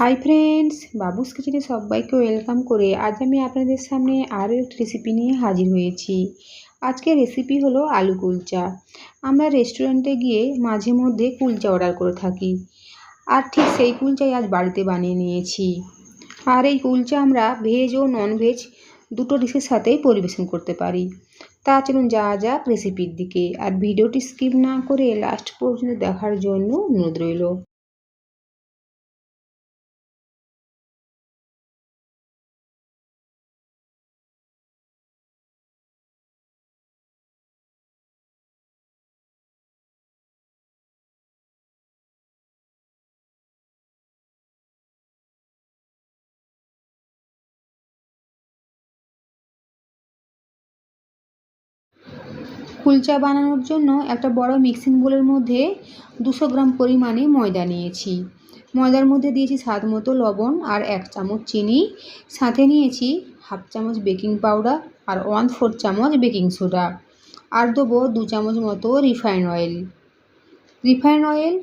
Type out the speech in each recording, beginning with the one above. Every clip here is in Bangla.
হাই ফ্রেন্ডস, বাবুস কিচেনে সবাইকে ওয়েলকাম করে আজ আমি আপনাদের সামনে আরও একটি রেসিপি নিয়ে হাজির হয়েছি। আজকের রেসিপি হলো আলু কুলচা। আমরা রেস্টুরেন্টে গিয়ে মাঝে মধ্যে কুলচা অর্ডার করে থাকি, আর ঠিক সেই কুলচাই আজ বাড়িতে বানিয়ে নিয়েছি। আর এই কুলচা আমরা ভেজ ও ননভেজ দুটো ডিশের সাথেই পরিবেশন করতে পারি। তা চলুন যাওয়া যাক রেসিপির দিকে, আর ভিডিওটি স্কিপ না করে লাস্ট পর্যন্ত দেখার জন্য অনুরোধ রইল। কুলচা বানানোর জন্য একটা বড় মিক্সিং বোলের মধ্যে 200 গ্রাম পরিমাণে ময়দা নিয়েছি। ময়দার মধ্যে দিয়েছি স্বাদ মতো লবণ আর 1 চামচ চিনি, সাথে নিয়েছি হাফ চামচ বেকিং পাউডার আর 1/4 চামচ বেকিং সোডা, আর দেবো 2 চামচ মতো রিফাইন অয়েল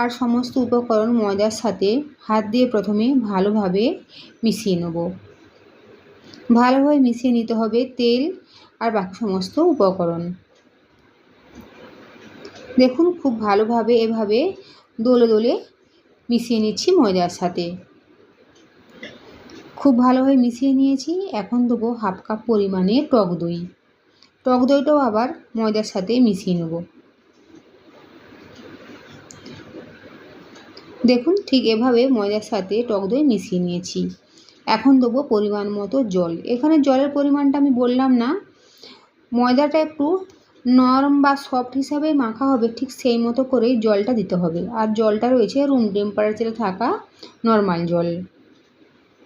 আর সমস্ত উপকরণ ময়দার সাথে হাত দিয়ে প্রথমে ভালোভাবে মিশিয়ে নেব। ভালোভাবে মিশিয়ে নিতে হবে তেল আর বাকি সমস্ত উপকরণ। দেখুন খুব ভালোভাবে এভাবে দোলে দোলে মিশিয়ে নিচ্ছি ময়দার সাথে। খুব ভালোভাবে মিশিয়ে নিয়েছি। এখন দেবো হাফ কাপ পরিমাণে টক দই। টক দইটাও আবার ময়দার সাথে মিশিয়ে নেব। দেখুন ঠিক এভাবে ময়দার সাথে টক দই মিশিয়ে নিয়েছি। এখন দেবো পরিমাণ মতো জল। এখানে জলের পরিমাণটা আমি বললাম না, ময়দাটা একটু নরম বা সফট হিসাবে মাখা হবে, ঠিক সেই মতো করেই জলটা দিতে হবে। আর জলটা রয়েছে রুম টেম্পারেচারে থাকা নর্মাল জল।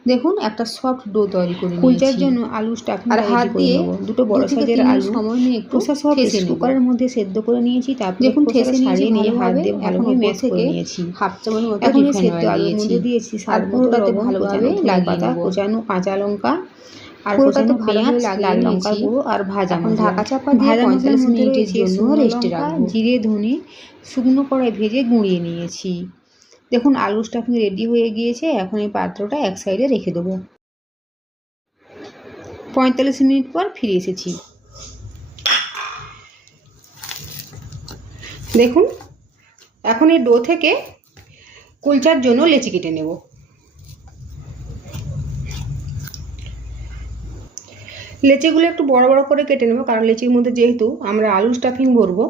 দেখুন একটা সফট ডো তৈরি করে নিয়েছি। কুলচার জন্য আলু স্টাফিং আর হাত দিয়ে দুটো বড় সাইজের আলু সময় নিয়ে একটু কুকারের মধ্যে সেদ্ধ করে নিয়েছি। তারপর দেখুন ঠেসে ছাড়িয়ে নিয়ে হাত দিয়ে ভালোভাবে ম্যাশ করে নিয়েছি। হাফ চামচ মতো এখন সেদ্ধ আলুর মধ্যে দিয়েছি স্বাদ মতো ভালোভাবে লাগিয়ে নেব। কোচানো কাঁচা লঙ্কা আর কোচানো পেঁয়াজ, লাল লঙ্কার গুঁড়ো আর ভাজা মশলা। ঢাকা চাপা দিয়ে 45 মিনিটের জন্য রেস্টে রাখবো। জিরে ধনে শুকনো কড়াই ভেজে গুঁড়িয়ে নিয়েছি। দেখুন আলু স্টাফিং রেডি হয়ে গিয়েছে। এখন এই পাত্রটা এক সাইডে রেখে দেবো। 45 মিনিট পর ফিরে এসেছি। দেখুন এখন এই ডো থেকে কুলচার জন্য লেচি কেটে নেব। লেচিগুলো একটু বড় বড় করে কেটে নেব, কারণ লেচির মধ্যে যেহেতু আমরা আলু স্টাফিং ভরবো।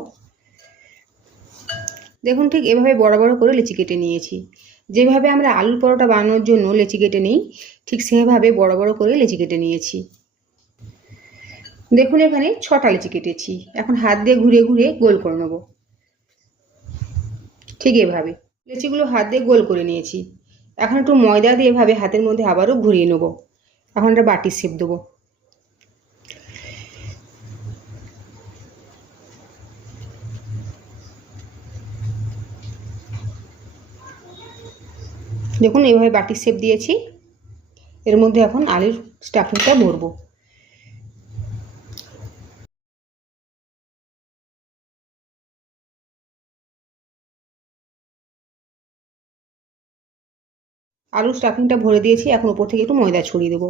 দেখুন ঠিক এভাবে বড় বড় করে লেচি কেটে নিয়েছি। যেভাবে আমরা আলুর পরোটা বানানোর জন্য লেচি কেটে নিই, ঠিক সেভাবে বড় বড় করে লেচি কেটে নিয়েছি। দেখুন এখানে 6টা লেচি কেটেছি। এখন হাত দিয়ে ঘুরে ঘুরে গোল করে নেব। ঠিক এভাবে লেচিগুলো হাত দিয়ে গোল করে নিয়েছি। এখন একটু ময়দা দিয়ে এভাবে হাতের মধ্যে আবারও ঘুরিয়ে নেব। এখন একটা বাটির শেপ দেবো। দেখুন এইভাবে বাটির শেপ দিয়েছি। এর মধ্যে এখন আলুর স্টাফিংটা ভরবো। আলুর স্টাফিংটা ভরে দিয়েছি। এখন উপর থেকে একটু ময়দা ছড়িয়ে দেবো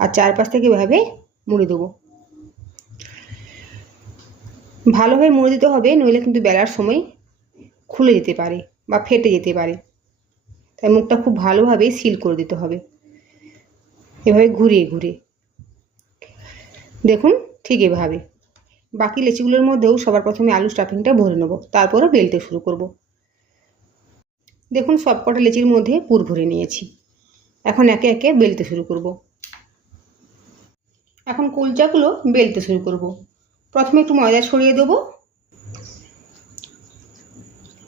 আর চারপাশ থেকে এভাবে মুড়ে দেবো। ভালোভাবে মুড়ে দিতে হবে, নইলে কিন্তু বেলার সময় খুলে যেতে পারে বা ফেটে যেতে পারে। তাই মুখটা খুব ভালোভাবে সিল করে দিতে হবে, এভাবে ঘুরিয়ে ঘুরিয়ে। দেখুন ঠিক এভাবে বাকি লেচিগুলোর মধ্যেও সবার প্রথমে আলু স্টাফিংটা ভরে নেব, তারপরে বেলতে শুরু করব। দেখুন সবকটা লেচির মধ্যে পুর ভরে নিয়েছি। এখন একে একে বেলতে শুরু করব। এখন কুলচাগুলো বেলতে শুরু করব। প্রথমে একটু ময়দা ছড়িয়ে দেবো,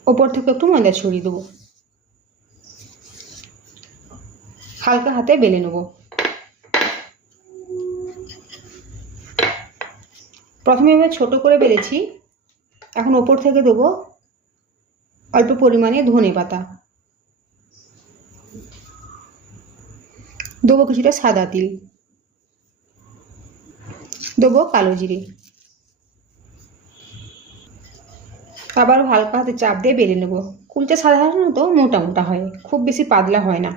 ওপর থেকে একটু ময়দা ছড়িয়ে দেবো, হালকা হাতে বেলে নেব। প্রথমে আমি ছোট করে বেলেছি। এখন ওপর থেকে দেবো অল্প পরিমাণে ধনে পাতা, দেবো কিছুটা সাদা তিল, দেবো কালো জিরে, আবারও হালকা হাতে চাপ দিয়ে বেলে নেব। কুলচা সাধারণত মোটা মোটা হয়, খুব বেশি পাতলা হয় না।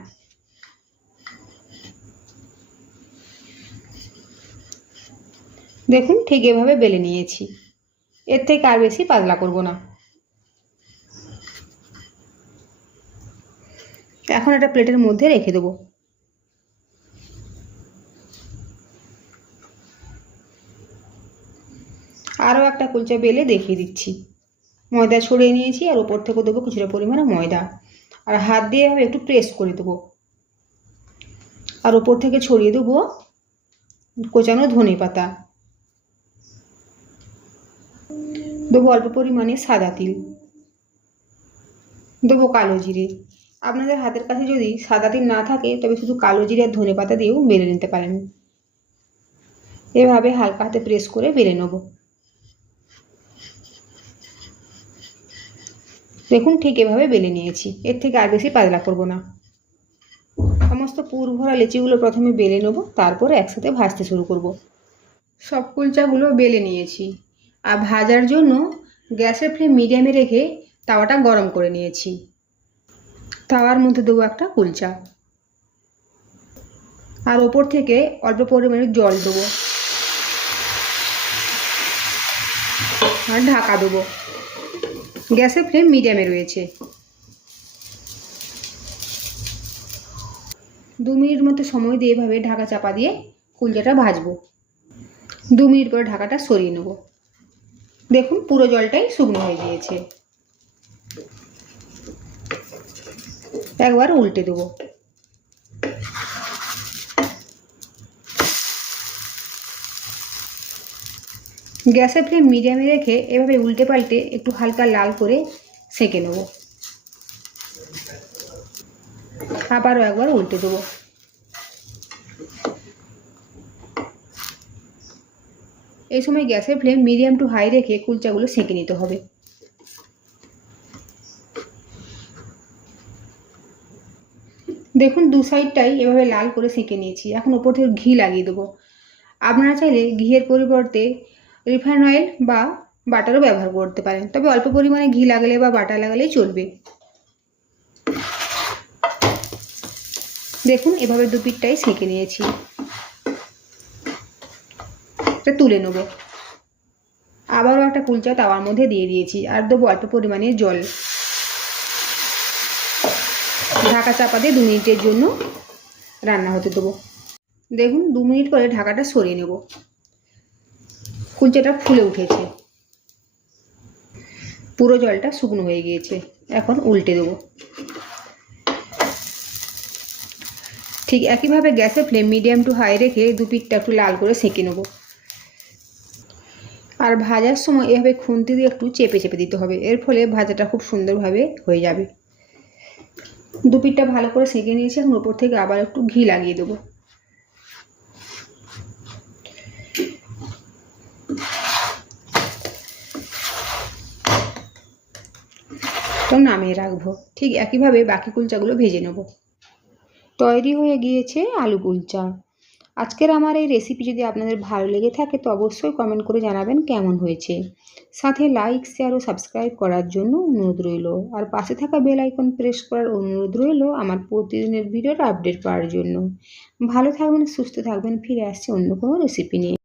দেখুন ঠিক এভাবে বেলে নিয়েছি, এর থেকে আর বেশি পাতলা করব না। এখন একটা প্লেটের মধ্যে রেখে দেবো। আরও একটা কুলচা বেলে দেখিয়ে দিচ্ছি। ময়দা ছড়িয়ে নিয়েছি আর উপর থেকে দেবো কিছুটা পরিমাণে ময়দা, আর হাত দিয়ে একটু প্রেস করে দেবো। আর উপর থেকে ছড়িয়ে দেবো কোচানো ধনে পাতা, দেবো অল্প পরিমাণে সাদা তিল, দেবো কালো জিরে। আপনাদের হাতের কাছে যদি সাদা তিল না থাকে তবে শুধু কালো জিরে আর ধনে পাতা দিয়েও বেলে নিতে পারেন। এভাবে হালকা হাতে প্রেস করে বেলে নেব। দেখুন ঠিক এভাবে বেলে নিয়েছি, এর থেকে আর বেশি পাতলা করব না। সমস্ত পুর ভরা লেচিগুলো প্রথমে বেলে নেব, তারপরে একসাথে ভাজতে শুরু করব। সব কুলচাগুলো বেলে নিয়েছি, আর ভাজার জন্য গ্যাসের ফ্লেম মিডিয়ামে রেখে তাওয়াটা গরম করে নিয়েছি। তাওয়ার মধ্যে দেবো একটা কুলচা, আর ওপর থেকে অল্প পরিমাণে জল দেবো আর ঢাকা দেবো। গ্যাসের ফ্লেম মিডিয়ামে রয়েছে। 2 মিনিট মতো সময় দিয়ে এভাবে ঢাকা চাপা দিয়ে কুলচাটা ভাজবো। 2 মিনিট পরে ঢাকাটা সরিয়ে নেব। দেখুন পুরো জলটাই শুকনো হয়ে গিয়েছে। একবার উল্টে দেবো। গ্যাসের ফ্লেম মিডিয়ামে রেখে এভাবে উল্টে পাল্টে একটু হালকা লাল করে সেঁকে নেব। আবারও একবার উল্টে দেবো। এই সময় গ্যাসের ফ্লেম মিডিয়াম টু হাই রেখে কুলচাগুলো সেঁকে নিতে হবে। দেখুন 2 সাইডটাই এভাবে লাল করে সেঁকে নিয়েছি। এখন ওপর থেকে ঘি লাগিয়ে দেবো। আপনারা চাইলে ঘিয়ের পরিবর্তে রিফাইন অয়েল বা বাটারও ব্যবহার করতে পারেন, তবে অল্প পরিমাণে ঘি লাগালে বা বাটার লাগালেই চলবে। দেখুন এভাবে 2 পিঠটাই সেঁকে নিয়েছি। এটা তুলে নেব। আবারও একটা কুলচা তাওয়ার মধ্যে দিয়ে দিয়েছি, আর দেবো অল্প পরিমাণে জল। ঢাকা চাপা দিয়ে 2 মিনিটের জন্য রান্না হতে দেবো। দেখুন 2 মিনিট পরে ঢাকাটা সরিয়ে নেব। কুলচাটা ফুলে উঠেছে, পুরো জলটা শুকনো হয়ে গিয়েছে। এখন উল্টে দেবো। ঠিক একইভাবে গ্যাসের ফ্লেম মিডিয়াম টু হাই রেখে 2 পিঠটা একটু লাল করে সেঁকে নেব। আর ভাজার সময় এভাবে খুন্তি দিয়ে একটু চেপে চেপে দিতে হবে, এর ফলে ভাজাটা খুব সুন্দরভাবে হয়ে যাবে। 2 পিঠটা ভালো করে সেঁকে নিয়েছি। এখন ওপর থেকে আবার একটু ঘি লাগিয়ে দেবো। তো নামিয়ে রাখবো। ঠিক একইভাবে বাকি কুলচাগুলো ভেজে নেব। তৈরি হয়ে গিয়েছে আলু কুলচা। আজকের আমার এই রেসিপি যদি আপনাদের ভালো লেগে থাকে তো অবশ্যই কমেন্ট করে জানাবেন কেমন হয়েছে। সাথে লাইক, শেয়ার ও সাবস্ক্রাইব করার জন্য অনুরোধ রইল। আর পাশে থাকা বেল আইকন প্রেস করার অনুরোধ রইল আমার প্রতিদিনের ভিডিওর আপডেট পাওয়ার জন্য। ভালো থাকবেন, সুস্থ থাকবেন। ফিরে আসছি অন্য কোনো রেসিপি নিয়ে।